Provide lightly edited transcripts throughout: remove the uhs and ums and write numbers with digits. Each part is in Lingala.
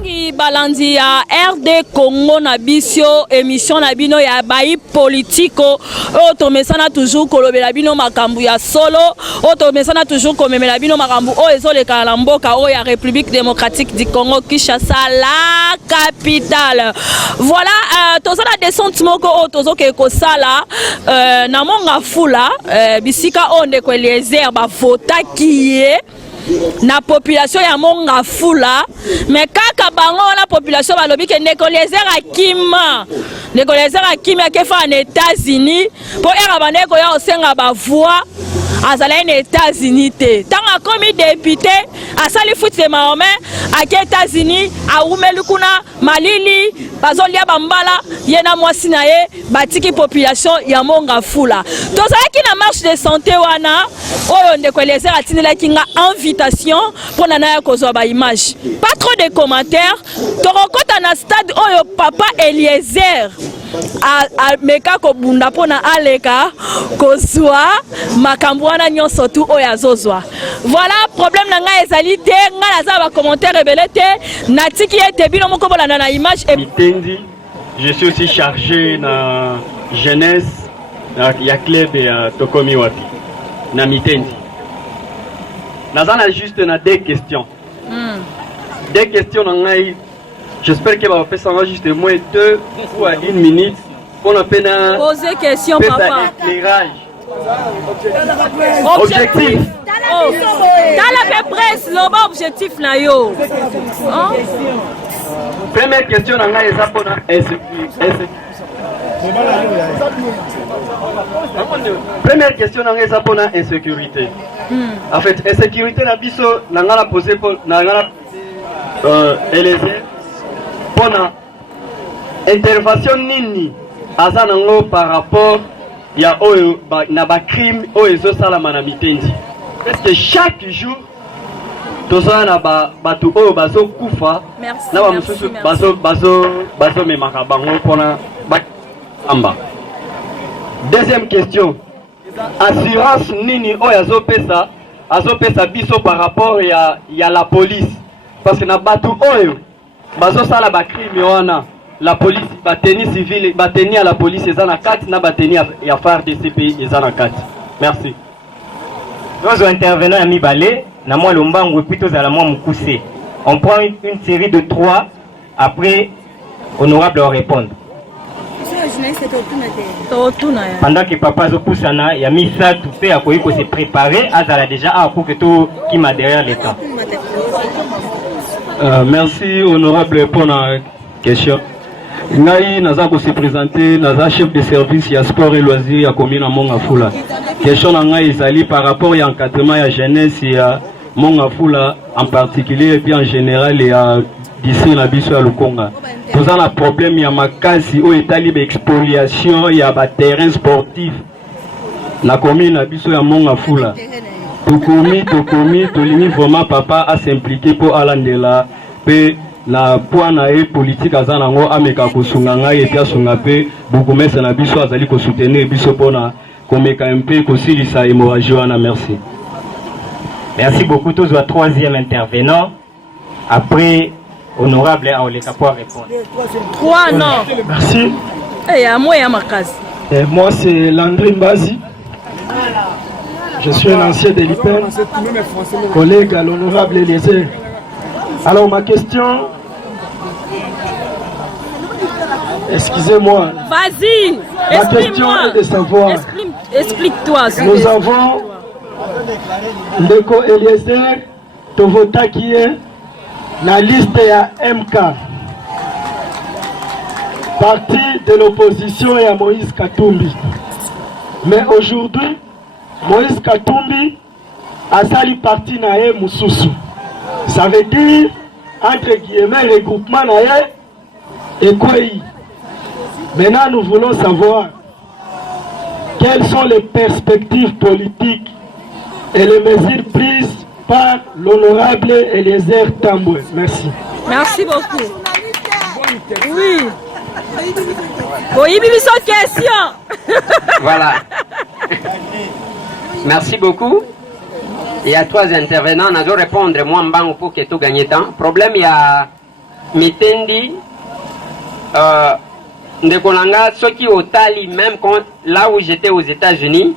Tosengi balandi ya RD Congo na bisio émission na bino ya bayi politiko o to mesana toujours kolobela bino makambu ya solo o to mesana toujours komemela bino makambu o ezoleka na mboka o ya République démocratique du Congo Kinshasa la capitale. Voilà tozana descente moko o tozoke ko sala na monga fula bisika onde ko Eliezer ba vota kiye na population ya monga fula mais kaka bango la population balobi ke Eliezer akima Eliezer akima ke fa en États-Unis pour era bandeko ya osenga ba voix azala en États-Unis te tanga komi député asali futi maome ake États-Unis a umelu kuna malili bazolia bambala yena mwasi na ye batiki population ya monga fula tozalaki na marche de santé wana oyo ndeko Eliezer atinelaki nga invitation pour nana ya kozwa ba image pas trop de commentaires torokota na stade oyo papa Eliezer a meka ko bunda pona aleka kozwa makambo wana nyonso tu oyo azozwa. Voilà problème na nga ezali te nga naza ba commentaire rebele te natiki ete bino moko bolanda na image Mitendi. Je suis aussi chargé na jeunesse ya club ya Tokomi Wapi na Mitendi. Nazana juste na deux questions. Deux questions na ngai. J'espère que va faire ça juste moins 2 ou à 1 minute pour la peine à poser question papa. Éclairage. Objectif. Dans la presse, l'objectif na yo. Première question na ngai eza pona Première question na ngai eza pona insécurité. En fait, insécurité na biso na ngala poser pour na ngala Eliezer pona intervention nini azanango par rapport ya oyo na ba crime oyo ezosala na Mitendi. Parce que chaque jour tozana na batu oyo bazokufa na ba mususu bazo memaka bango pona amba. Deuxième question, assurance nini oyo azopesa biso par rapport ya la police, parce que na batu oyo bazo sala ba crime wana la police bateni civile bateni à la police ezana 4 na bateni ya phare de CPI ezana 4. Merci. Nous intervenons à Mibale na moi lombango plutôt à la moi mukuse. On prend une série de 3 après honorable répondre. Pendant que papa Zopusana y a mis ça tout fait à quoi il faut se préparer azala déjà à pour que tout qui m'a derrière les temps. Merci honorable pour la question. Ngai naza ko se présenter naza chef de service ya sport et loisirs ya commune Monga Fula. Question na ngai ezali par rapport ya encadrement ya jeunesse ya Monga Fula en particulier et puis en général ya d'ici na biso ya Lukonga. Posant la problème ya makasi o etali ba expoliation ya ba terrain sportif na commune na biso ya Monga Fula. Tokomi tolimi vraiment papa à s'impliquer pour alandela pe na point na politique azanango ameka kosunga ngai et puis asunga pe bourgmestre na biso azali ko soutenir biso pona komeka MP kosilisa hémorragie wana. Merci. Merci beaucoup. Tous les troisième intervenant après honorable Aoleka pour répondre. 3 non. Merci. Et à moi et à ma case. Moi c'est Landry Mbazi. Je suis un ancien de l'IPEN, collègue à l'honorable Eliezer. Alors ma question, excusez-moi. Vas-y, ma question est de savoir. Explique-toi. Nous avons Ndeko Eliezer Tovota qui est la liste à MK, parti de l'opposition et à Moïse Katumbi. Mais aujourd'hui, Moïse Katumbi a sali parti nae Moussousou. Ça veut dire, entre guillemets, regroupement nae et quoi. Maintenant, nous voulons savoir quelles sont les perspectives politiques et les mesures prises par l'honorable Eliezer Tambwe. Merci. Merci beaucoup. Oui. Oui, il y a une question. Voilà. Merci beaucoup. Il y a 3 intervenants. Nous allons répondre moi pour que tout gagne temps. Problème, il y a mitendi ndekolanga soki otali même quand là où j'étais aux États-Unis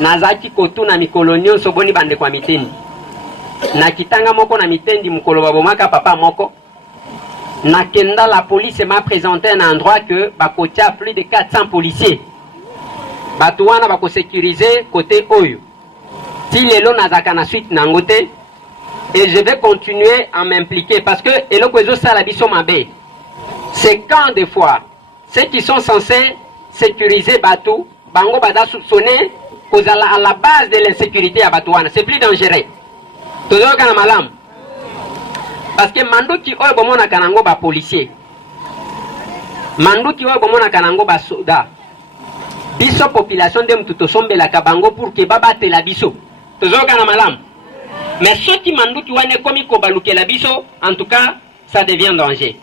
nazaki kotuna mikolo nyonso boni bande kwa mitendi na kitanga moko na mitendi mukolo babomaka papa moko na kenda la police m'a présenté un endroit que bakotia plus de 400 policiers batuana bako sécuriser côté oyo si lelo nazaka na suite nangote et je vais continuer à m'impliquer parce que eloko ezo sala biso mabe c'est quand des fois ceux qui sont censés sécuriser Batou bango bada soupçonner à la base de l'insécurité à Batouana c'est plus dangereux toujours kana malam parce que manduki oyo bomona kanango ba policier manduki oyo bomona kanango ba soda biso population de mtuto sombela kabango pour que babate la biso toujours kana malam mais ceux qui manduki wane komi ko balukela biso en tout cas ça devient danger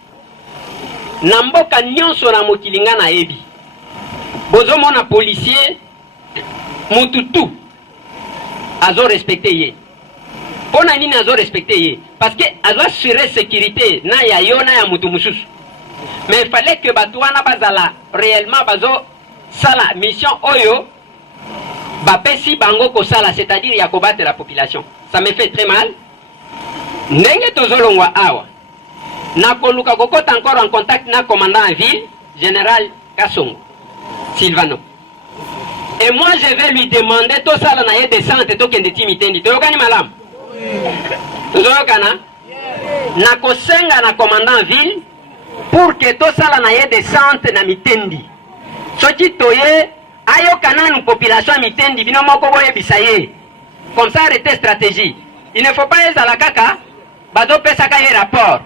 namboka nyonso na mokilinga na ebi bozo mona policier mututu azo respecter ye pona nini azo respecter ye parce que azo assurer sécurité na ya yo na ya mutu mususu mais il fallait que batouana bazala réellement bazo sala mission oyo bapesi bango ko sala c'est-à-dire ya combattre la population ça me fait très mal ndenge tozolongwa awa nakoluka kokota encore en contact na commandant en ville général Kassongo Silvano et moi je vais lui demander tout ça na ye descente to kende timitendi to yokani malam to yokana na kosenga na commandant en ville pour que tout ça na ye descente na mitendi soki toye ayokana nu population mitendi bino moko boye bisaye comme ça arrêter stratégie il ne faut pas ezala kaka bazo pesa ka ye rapport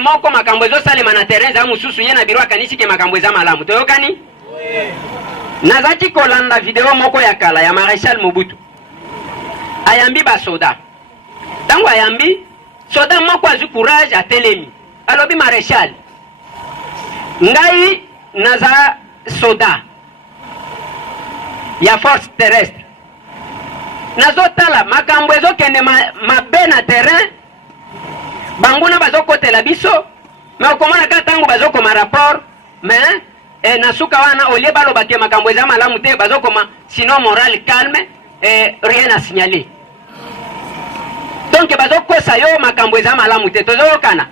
moko makambo ezo salema na terrain za mususu ye na biro akanisi ke makambo eza malamu toyokani nazaki kolanda video moko ya kala ya Maréchal Mobutu ayambi basoda tango ayambi soda moko azu courage atelemi alobi Maréchal ngai naza soda ya force terrestre nazotala makambo ezokende mabe na terrain banguna bazokotela biso mais okomona ka tango bazokoma rapport mais nasuka wana olie baloba ke makambo eza malamu te bazokoma sinon moral calme et rien à signaler donc bazokosa yo makambo eza malamu te tozokana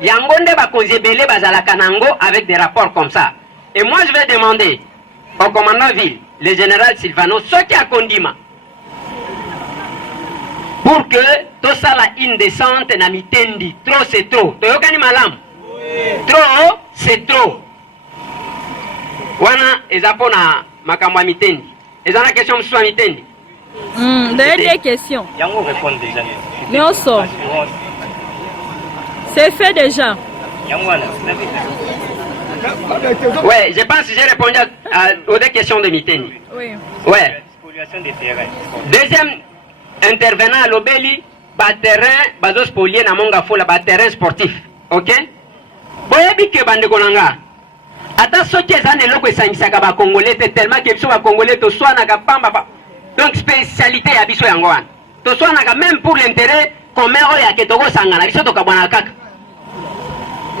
yango nde bakonzi ebele bazalaka nango avec des rapports comme ça et moi je vais demander au commandant ville le général Silvano soki akondima pour que tout ça la indécente na mitendi trop c'est trop toyokani malam trop c'est trop wana ezapo na makambo ya mitendi ezana question mususu ya mitendi d'ailleurs des questions yango répondre déjà nyonso c'est fait déjà yango wana ouais je pense que j'ai répondu aux deux questions de mitendi oui ouais spoliation des terrains deuxième intervenant à l'obéli ba terrain bazo spolier na monga fola ba terrain sportif ok boyebi ke bande konanga ata soki ezana eloko esangisaka ba congolais te tellement que biso ba congolais to swanaka pamba ba donc spécialité ya biso yango wana to swanaka même pour l'intérêt commun oyo ke toko sangana biso to kabona kaka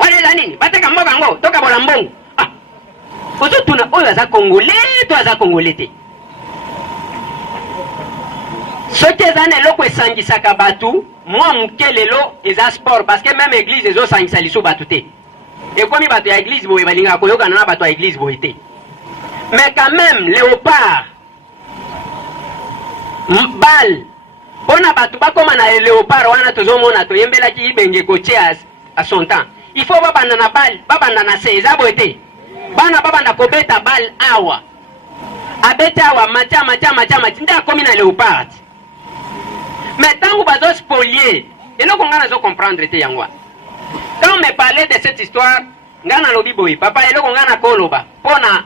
wale la nini bateka mboka ngo toka bola mbongo ah ozo tuna oyo za congolais to za congolais te soki ezana eloko esangisaka batu mwa muke lelo eza sport parce que même église ezosangisa liso batu te ekomi bato ya église boye balingaka koyokana na bato ya église boye te mais quand même léopard bal mpona bato bakoma na léopard wana tozomona toyembelaki ibenge kotie à son temps il faut babanda na bal babanda na se eza boye te bana babanda kobeta bal awa abeti awa matia nde akomi na léopard mais tant que bazo spolier eloko nga nazo comprendre te yango quand on me parlait de cette histoire nga na lobi boy papa eloko nga na koloba pona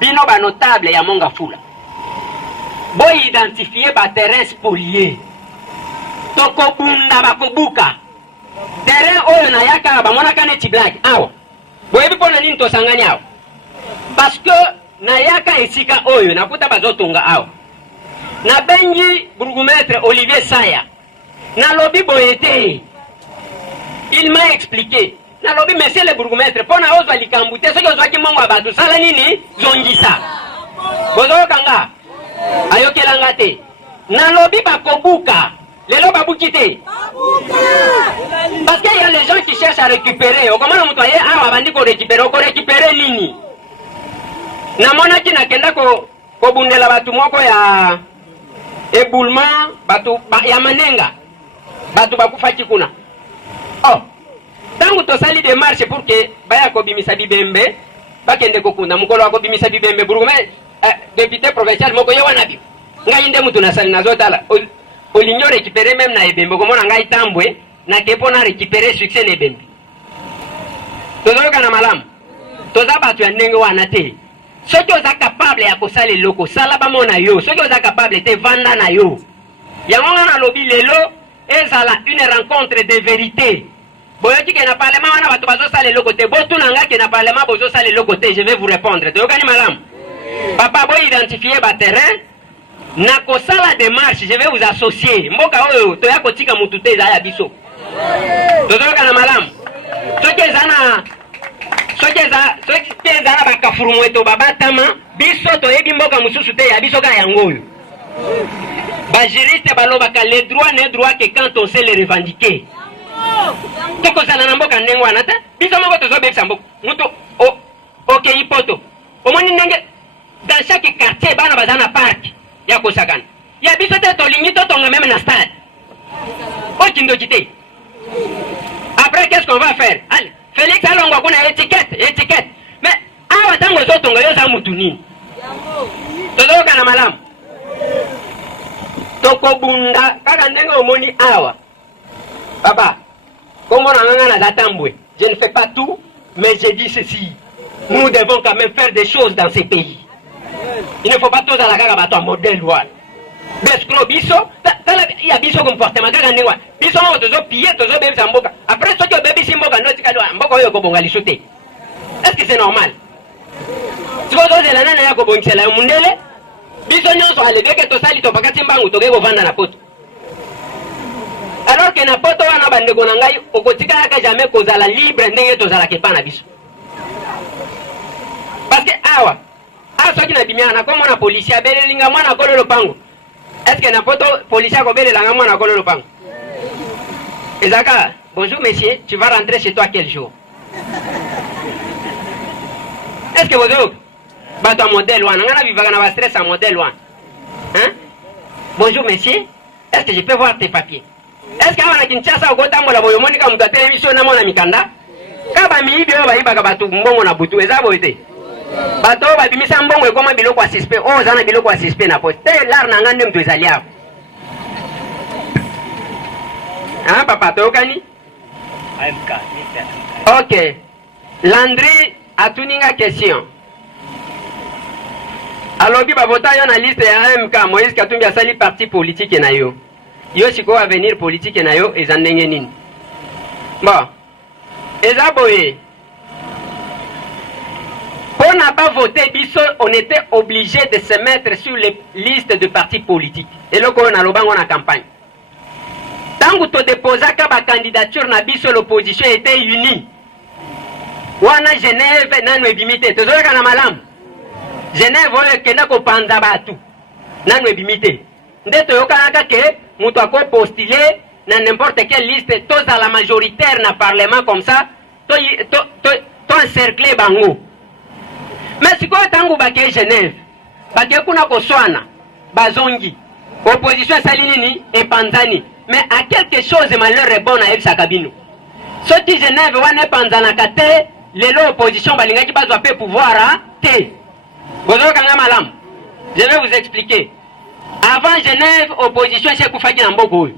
bino ba notable ya monga fula boy identifier ba terrain spolié toko bunda bakobuka terrain oyo na yaka ba mona kaneti black awa boy bi pona nini to sangani awa parce que na yaka esika oyo nakuta bazotonga awa na bengi bourgmestre Olivier Saya na lobi boyete il m'a expliqué na lobi monsieur le bourgmestre pona ozwa likambu te soki ozwaki mongo ya bato sala nini zongisa bozoyokanga ayokelanga te na lobi bakobuka lelo babuki te parce qu'il y a les gens qui cherchent à récupérer okomona moto aye awa bandi korécupérer okorécupérer nini namonaki nakenda kobundela bato moko ya éboulement bato ya manenga bato bakufaki kuna tangu tosali démarche pour que baya kobimisa bibembe bakende kokunda mukolo akobimisa bibembe bourgmestre député provincial moko ye wana bi ngai nde mutu nasali nazotala olinyo récupérer même na ebembe komona ngai tambwe na kepo na récupérer succès na ebembe tozoyoka na malamu toza bato ya ndenge wana te soki oza capable ya kosala eloko sala bamona yo soki oza capable te vanda na yo yango nga nalobi lelo ezala une rencontre de vérité boyoki ke na parlement wana bato bazosala eloko te botuna nga ke na parlement bozosala eloko te je vais vous répondre toyokani malamu papa boidentifier baterrain na kosala démarche je vais vous associer mboka oyo toya kotika mutu te eza ya biso tozoyoka na malamu soki eza na bakafurumu eto babatama biso toyebi mboka mosusu te ya biso kaka yango oyo bajuriste balobaka le droit ne droit que quand on sait le revendiquer tokozala na mboka ndenge wana te biso moko tozobebisa mboka mutu okei poto omoni ndenge dans chaque quartier bana baza na parc ya kosakana ya biso te tolingi totonga meme na stade okindoki te après qu'est-ce qu'on va faire allez Félix alongwa kuna étiquette mais awa tango zotonga yo za mutu nini tozoka na malamu tokobunda kaka ndenge omoni awa papa comment on a la tamboué je ne fais pas tout mais j'ai dit ceci nous devons quand même faire des choses dans ces pays il ne faut pas tous à la gaga bato modèle loi bescro biso il y a biso comportement kaka ndenge biso on tozo piller tozo bebisa mboka après ce que bebisi mboka notika lwa mboka oyo kobonga lisute est-ce que c'est normal si vous osez la nana ya kobongisela mundele biso nyonso alebeke tosali topakati mbangu toke kovanda na poto alors que na poto wana bandeko na ngai okotikalaka jamais kozala libre ndenge tozalaka epa na biso parce que awa soki na bimiana nakomona policier abelelinga mwana kolo lopango est-ce que na poto policier akobelelanga mwana kolo lopango ezaka bonjour monsieur tu vas rentrer chez toi quel jour est-ce que vous bato a modèle wana ngana vivaka na ba stress a modèle wana hein bonjour monsieur est-ce que je peux voir tes papiers est-ce que wana Kinshasa okotambola boyo monika mutu atelevision na mona mikanda kaba miibi oyo bayibaka bato mbongo na butu eza boyo te bato babimisa mbongo ekoma biloko ya suspect oyo oza na biloko ya suspect na poste te lar na nga nde mutu ezali apo papa toyokani ok Landry atuninga question alobi bavota yo na liste ya AMK Moïse Katumbi asali parti politique na yo sikoyo avenir politique na yo eza ndenge nini bon eza boye pour n'a pas voté biso on était obligé de se mettre sur les listes de partis politiques eloko na lobango na campagne tangu to déposaka ba candidature na biso l'opposition était unie wana Genève nanu ebimite tozoka na malamu Genève oyo kenda kopanza batu nanu ebimite nde toyokanaka ke mutu akopostule na n'importe quelle liste tozala majoritaire na parlement comme ça to encercler bango mais sikoyo tangu bake Genève bake kuna koswana bazongi opposition esali nini epanzani mais à quelque chose malheur bon na ebisaka bino soki Genève wana epanzanaka te lelo opposition balingaki bazwa pe pouvoir te bozokanga malamu je vais vous expliquer avant Genève opposition ekufaki na mboka oyo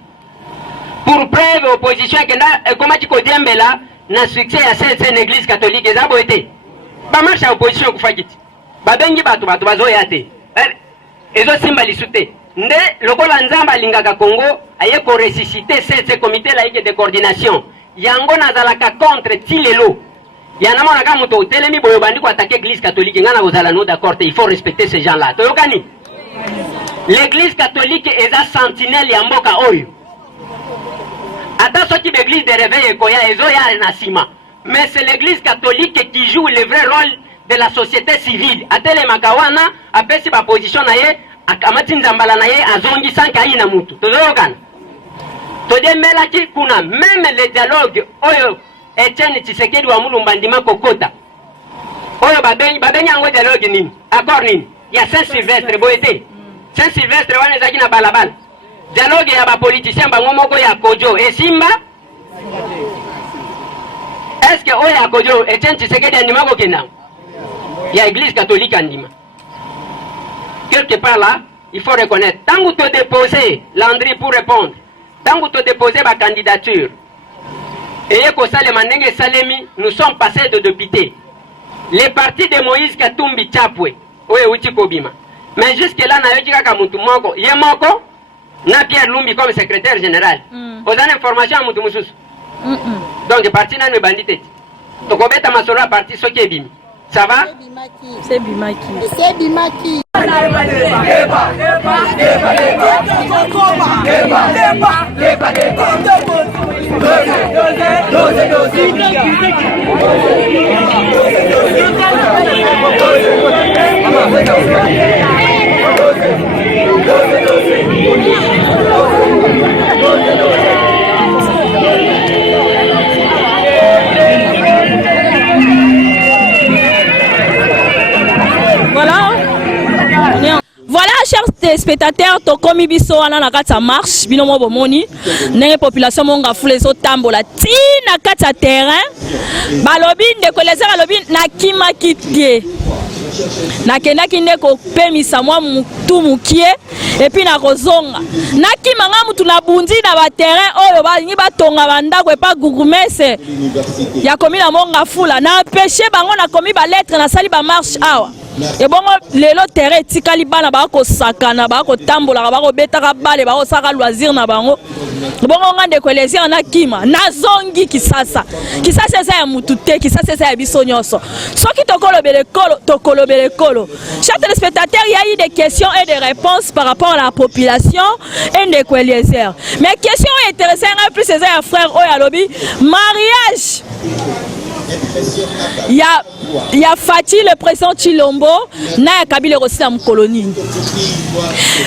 pour preuve opposition ekenda ekomaki kodiembela na succès ya cette église catholique eza boye te bamarche ya opposition ekufaki ti babengi bato bazoya te ezosimba lisu te nde lokola nzambe alingaka Congo aye koressuscite cette comité laïque de coordination yango nazalaka contre ti lelo yanamonaka moto otelemi boyo bandi koatake église catholique nga na kozala no d'accord te il faut respecter ces gens là toyokani l'église catholique eza sentinelle ya mboka oyo ata soki l'église de réveil ekoya ezoya na nsima mais c'est l'église catholique qui joue le vrai rôle de la société civile. Atele makawana, apesi ba position na ye, akamati nzambala na ye, azongi sanka ina mutu. Tozokana. Tode melaki kuna, même le dialogue, oyo, Etienne Tshisekedi wa Mulumba ndima kokota. Oyo babenyi yango dialogue nini? Accord nini? Ya Saint-Sylvestre boete. Saint-Sylvestre wana ezaki na balabala. Dialogue ya ba politicien bango moko ya Kojo esimba. Est-ce que oyo ya Kojo Etienne Tshisekedi andima kokenda? Ya église catholique andima. Quelque part là, il faut reconnaître. Tant que tu déposer, Landry pour répondre. Tant que tu déposer ma candidature. Et Salemi, nous sommes passés de députés. Les partis de Moïse Katumbi Chapwe, mais jusque-là, nous avons dit que Yemoko, na Pierre Lumbi comme secrétaire général. Vous avez l'information à Moutoumoussous. Donc, le parti n'a pas bandité. Donc, on va mettre ma solo parti ce qui est bim. Ça va? C'est Bimaki. C'est Bimaki. Voilà, chers téléspectateurs, tokomi biso wana na kati ya marche bino mo bomoni ndenge population monga fule so tambola ti na kati ya terrain balobi ndeko leza balobi na kima kitie na kendaki nde kopemisa mwa mutu mukie epi na kozonga na kima nga mutu na bundi na ba terrain oyo balingi batonga bandako epa gurumese ya komi na monga fula na peche bango na komi ba lettre na sali ba marche awa. Et bon, lelo terre tikali bana ba ko sakana ba ko tambola ba ko betaka bale ba ko saka loisir na bango. Bon on de kolesia na kima na zongi kisasa eza ya mutute kisasa eza ya biso nyonso. Soki tokolobele kolo. Chers téléspectateurs, il y a eu des questions et des réponses par rapport à la population et de Kweliezer. Mais question intéressante plus c'est un frère Oyalobi mariage. Il y a Fatih, le président Chilombo, na Kabila aussi dans colonie.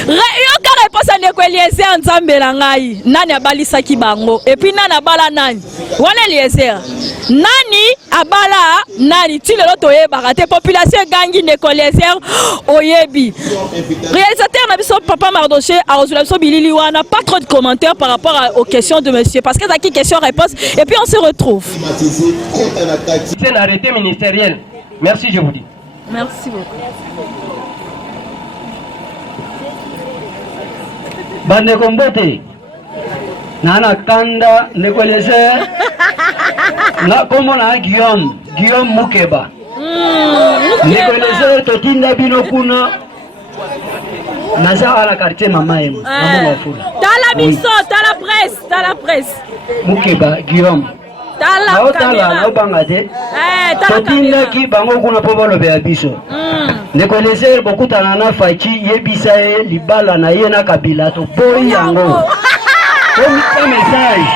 Yoka réponse à Nekweliezer en Zambelangai, nani abalisa kibango, et puis nani abala nani. Wana Eliezer. Nani abala nani ti lelo toye barate population gangi Nekweliezer oyebi. Réalisateur na biso Papa Mardoché a reçu la biso bilili wana pas trop de commentaires par rapport aux questions de monsieur parce que ça qui question réponse et puis on se retrouve. C'est l'arrêté ministériel. Merci, je vous dis. Merci beaucoup. Bande Kombote, Nana Kanda, Nekweliezer, na komo na Guillaume Mukeba. Nekweliezer totinda bino kuna naza ala quartier mama emu. Tala biso, tala presse. Mukeba Guillaume. Tala bangate. Totinda ki bango kuna po balobe ya biso. Nekweliezer bokutana na Fachi yebisa ye libala na ye na Kabila to boyi yango. Comme message.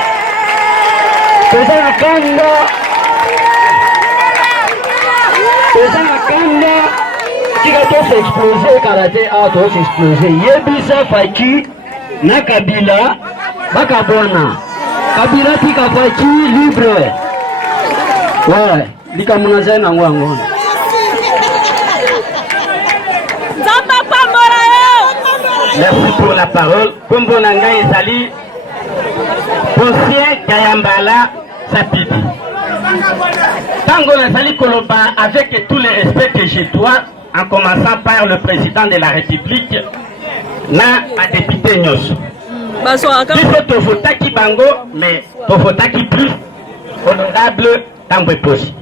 Pesa kanda. Tika to s'exploser karate a to s'exploser. Yebisa Fachi na Kabila bakabona. Kabila tika Fachi libre. Ouais, lika munaza na ngwango. Merci pour la parole. Kombo nanga ezali Poncien Kayambala Sapidi. Tango nazali koloba avec tout le respect que je dois, en commençant par le président de la République, na député Nyoso. Biso tofotaki bango, mais tofotaki plus honorable Tambwe Posi.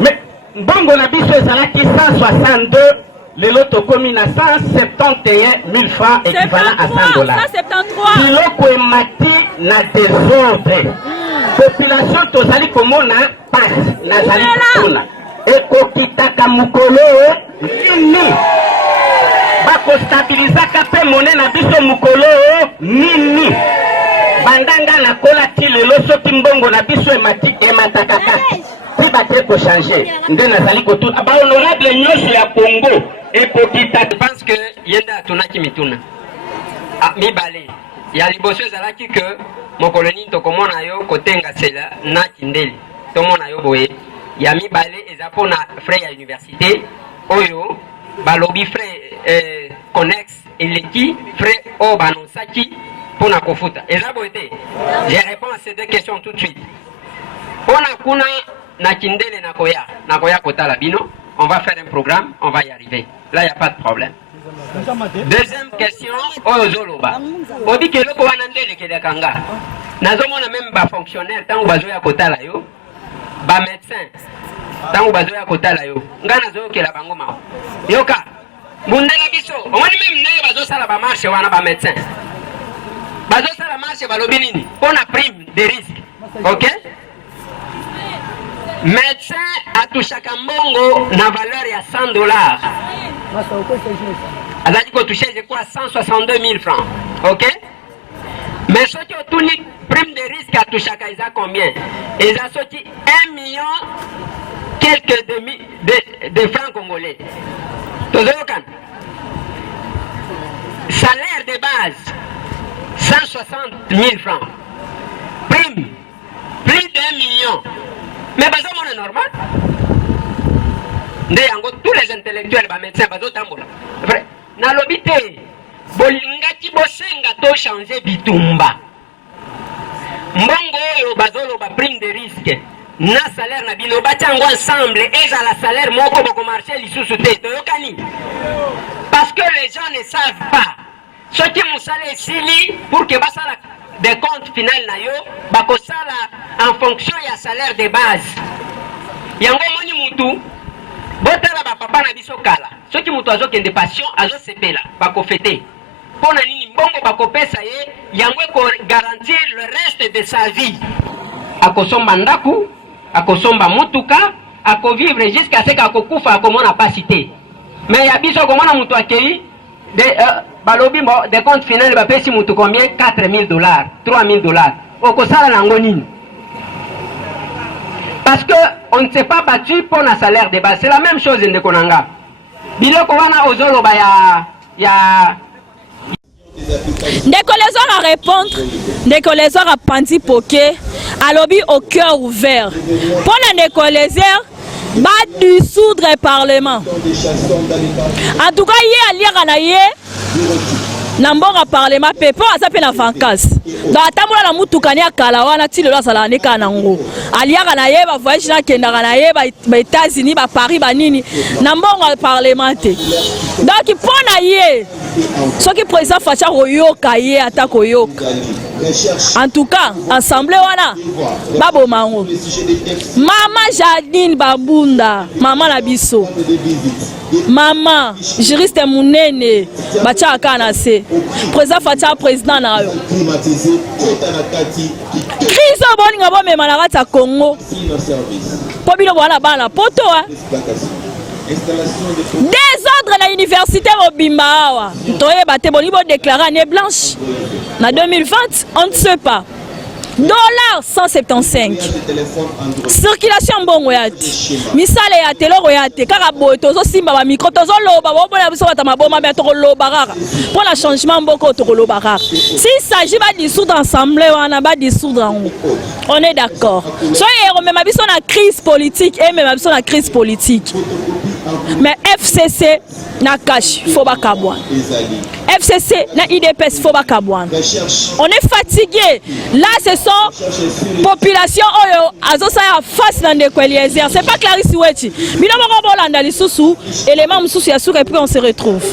Mais bongo na biso ezalaki 162. Le loto commune à 171 000 francs équivalent à 100 $. 173. Biloko emati na désordre. Population tozali komona passe nazali kuna. Ekokitaka mukolo nini. Bako stabilizaka pe monnaie na biso mukolo nini. Bandanga na kola ti lelo soki mbongo na biso emati emataka kati. changer. Honorable nyonso ya Congo et kokita. Je pense que yenda tunaki mituna. Ah, mibale. Ya liboso ezalaki que mon coloni tokomona yo kotenga sela na kindeli. Tomona yo boye. Ya mibale eza pona frais ya université oyo balobi frais connexe eleki frais o banosaki pona kofuta. Eza boete. Je réponds à ces deux questions tout de suite. Pona kuna na kindele na koya kotala bino, on va faire un programme, on va y arriver. Là, il n'y a pas de problème. Deuxième question, Ozoloba. On dit que le Kouanandele qui est Kanga. Nous avons même pas fonctionnaire, tant que vous avez kotala yo, ba médecin, tant que vous avez kotala yo. Ngana zo ke la bangoma. Yoka. Mundela biso, on dit même ne bazo sala ba marché wana ba médecin. Bazo sala marché ba lobinini. On a prime de risque. OK? Médecin a touché à Mbongo na valeur ya $100. Azali ko touché je crois 162 000 francs. OK? Mais ce qui a tout prime de risque à touché à Kaisa combien? Ils ont sorti 1 million quelques de francs congolais. Salaire de base 160 000 francs. Prime plus d'1 million. Mais bazo mon normal. Tous les intellectuels, les médecins, bazo tambola. Vrai. Na lobité, bolingaki bosenga to changer bitumba. Mbongo yo bazo lo ba prime de risque. Na salaire na bino batango ensemble et à la salaire moko boko marché lisusu te toyokani. Parce que les gens ne savent pas. Ce qui mon salaire sili pour que basala des comptes final na yo bakosala en fonction ya salaire de base. Yango moni mutu botala ba papa na biso kala. Soki mutu azokende passion azosepela bakofete. Pona nini mbongo bakopesa ye yango ko garantir le reste de sa vie. Akosomba ndaku, akosomba mutuka, akovivre jusqu'à ce qu'akokufa akomona pasité. Mais ya biso komona mutu akei de balobi de compte final ba pesi mutu combien? $4,000, $3,000. Okosala nango nini? Parce qu'on ne s'est pas battu pour un salaire de base. C'est la même chose de Konanga. Biloko wana ozolo ba ya Ndeko les heures à répondre, ndeko les heures à pandi poké, à lobby au cœur ouvert. Pour ndeko les heures, va dissoudre le parlement. En tout cas, hier à lire à la Nambora parlement pepo asape na vacances. Dans atamula na mutukani akala wana ti lelo sala ne kanango. Aliaka na ye ba voyage na kenda na ye ba États-Unis ba Paris ba nini. Nambonga parlementaire. Donc pona ye. Soki président Facha koyoka ye atako yoka. En tout cas, assemblée wana babo mango. Mama Jadine Babunda, maman na biso. Maman, juriste munene, bacha kanase. Président Facha président na yo. Crise boninga bo mema na kata Congo. Po bino bana bana poto a. Désordre na université mobimba awa. Toye bate boni bo déclarer année blanche. Na 2020, on ne sait pas. $175. Circulation bongo yati. Misale ya telo yati. Kaka boy tozo simba ba micro tozo loba bo bona biso bata maboma ba to loba kaka. Pour le changement boko to loba kaka. S'il s'agit ba dissoudre ensemble wana ba dissoudre en. On est d'accord. Soyez même biso na crise politique et même biso na crise politique. Mais FCC na cash faut ba kabwa. FCC na IDPS faut ba kabwa. On est fatigué. Là ce sont population oyo azosa ya face dans des Eliezer. C'est pas Clarisse Weti. Bino moko bolanda lisusu élément mususu ya suka et puis on se retrouve.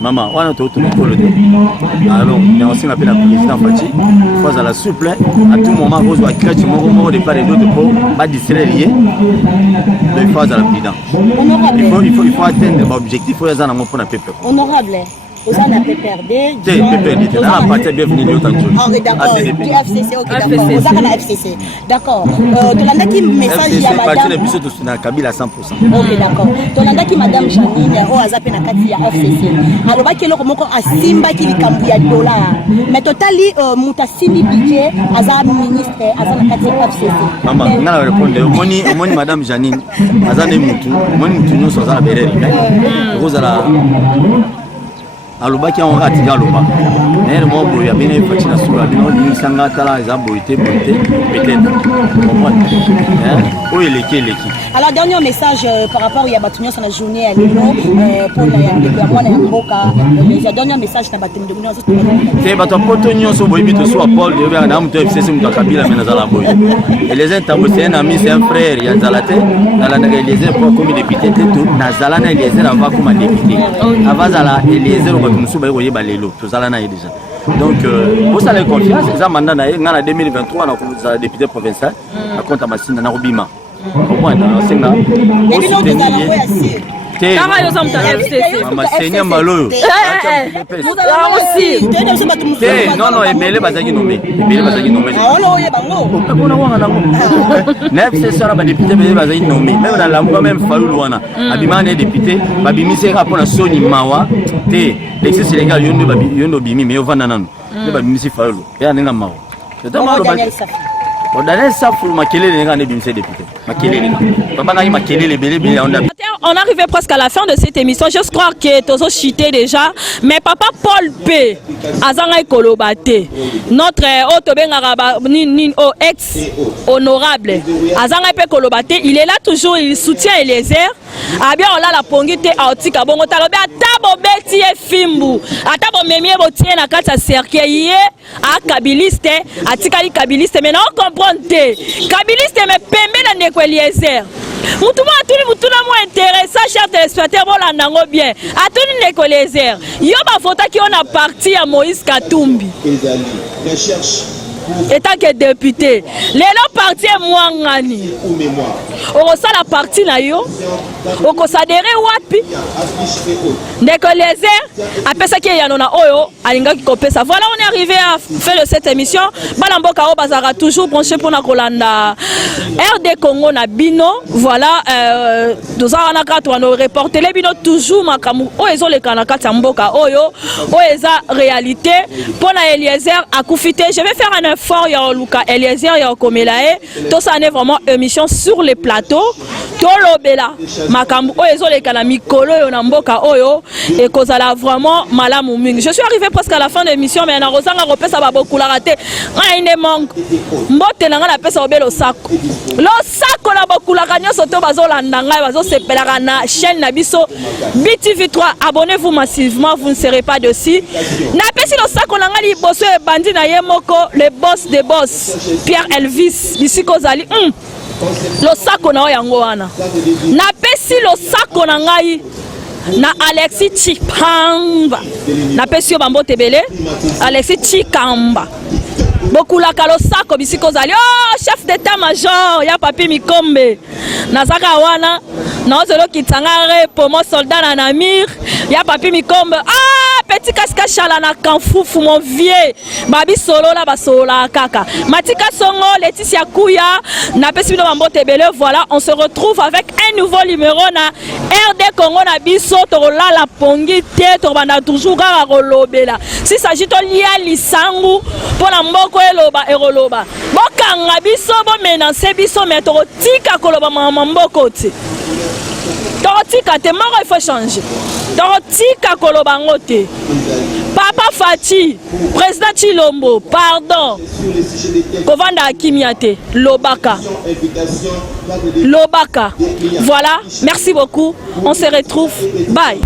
Maman, on a tout le alors, il y a aussi un appel à président Fati. Face à la souple, à tout moment, on va créer du moment de part et d'autre pour pas distraire lié de phase à la président. Il faut atteindre l'objectif, il faut les en avoir pour la peuple. Honorable. Aux en a PPRD. C'est PPRD. On a parti bienvenue au Tantou. Ah, d'accord. Du FCC, ok, d'accord. Aux en a FCC. D'accord. Tolanda qui message ya madame. Parti de biso to na Kabila 100%. Ok, d'accord. Tolanda qui madame Janine o azape na kati ya FCC. Aloba ki loko moko asimba ki likambu ya dollar. Mais totali mutasini budget aza ministre aza na kati ya FCC. Maman, on a répondu. Moni madame Janine aza ne mutu. Moni mutu no so za bereri. Rozala alobaki on atika loba mais moi boya bien petit na sura bino ni sanga tala za boité peut-être hein eleki alors dernier message par rapport à Batunyo sur la journée à Lilo pour la moi na mboka les dernier message na batem de nous c'est bato potonyo so boyi bito so Paul de bien na muto FCC muto Kabila mais na zala boy et les intambos c'est un ami c'est un frère ya zalate na la les pour comme député tout na zala na les avant comme député avant zala les donc pour ça la confiance ça mandat na ngana 2023 na ko député provincial na compte Masina na Rubima au moins na senga Kama yo samta FCC. Mama Senya Mbalo. Non, Emele bazaki nommé. Emele bazaki nommé. On a wana nango. Na FCC na ba député bazaki nommé. Même dans la moi même Fallu wana. Abimane député, babimisi rapport na Soni Mawa. Te, l'exercice légal yondo bimi mais ovana nanu. Ne babimisi Fallu. Ya ninga mawa. C'est tellement le Daniel Safou makelele nga ne bimisi député. Makelele. Papa nga makelele belé on arrivait presque à la fin de cette émission. Je crois que Tozo chité déjà. Mais papa Paul P. Azanga Kolobate. Notre ex-honorable. Azanga P. Kolobate. Il est là toujours. Il soutient Eliezer. Ah bien, on a la pongite à Otika. Bon, on t'a lobé à Tabo Beti et Fimbu. À Tabo Memie Botien à Kata Serkeye. À Kabiliste. À Tikali Kabiliste. Mais non, on comprend. Kabiliste me permet la Neko Eliezer. Moutouma a tout le monde intéressant, chers téléspectateurs, bon nango bien. A tout le monde Eliezer. Yoba Fota qui on a parti à Moïse Katumbi. Étant que député, les gens partis moi ngani. On ça la partie na yo. On considère wapi. Ndeko Eliezer, après ça qui y en a oyo, alinga qui copie ça. Voilà, on est arrivé à faire de cette émission. Balamboka o bazara toujours branché pour na Kolanda. RD Congo na bino. Voilà, nous avons quatre on reporter les bino toujours makamu. O ezo le kanaka tamboka oyo. O eza réalité. Pour na Eliezer à Koufité, je vais faire un fort ya Luka Eliezer ya Komelae tout ça est vraiment émission sur les plateaux to lobela makambu oyo les kana mikolo yo na mboka oyo et kozala vraiment malamu mingi. Je suis arrivé presque à la fin de l'émission mais na rozanga repesa ba beaucoup la raté ine manque mbote na ngala pesa obelo sako lo sako la beaucoup la ganyo soto bazolanda ngai bazo sepelaka na chaîne na biso BTV3 abonnez-vous massivement vous ne serez pas dessus na pesi lo sako na ngali bosso e bandi na yemoko le boss des boss Pierre Elvis bisiko zali lo sako na yango wana na pesi lo sako na ngai na Alexis Chikamba na pesi yo bambo tebele Alexis Chikamba beaucoup la kalo sako bisiko zali chef d'état-major ya papi Mikombe nazaka wana na ozelo kitangare pour mon soldat na Namir ya papi Mikombe petit casque chala na kanfufu mon vieux babi solo la basola kaka matika songo Laetitia Kouya na pesino mambote bele. Voilà, on se retrouve avec un nouveau numéro na RD Congo na biso to la pongi te to bana toujours ga rolobela si s'agit to lia lisangu pour la mboko eloba eroloba bokanga biso bo menacer biso mais to tika koloba mboko ti tika te moko il faut changer tika koloba ngote. Papa Fati, président Chilombo, pardon. Kovanda Akimiate, Lobaka. Voilà, merci beaucoup. On se retrouve. Bye.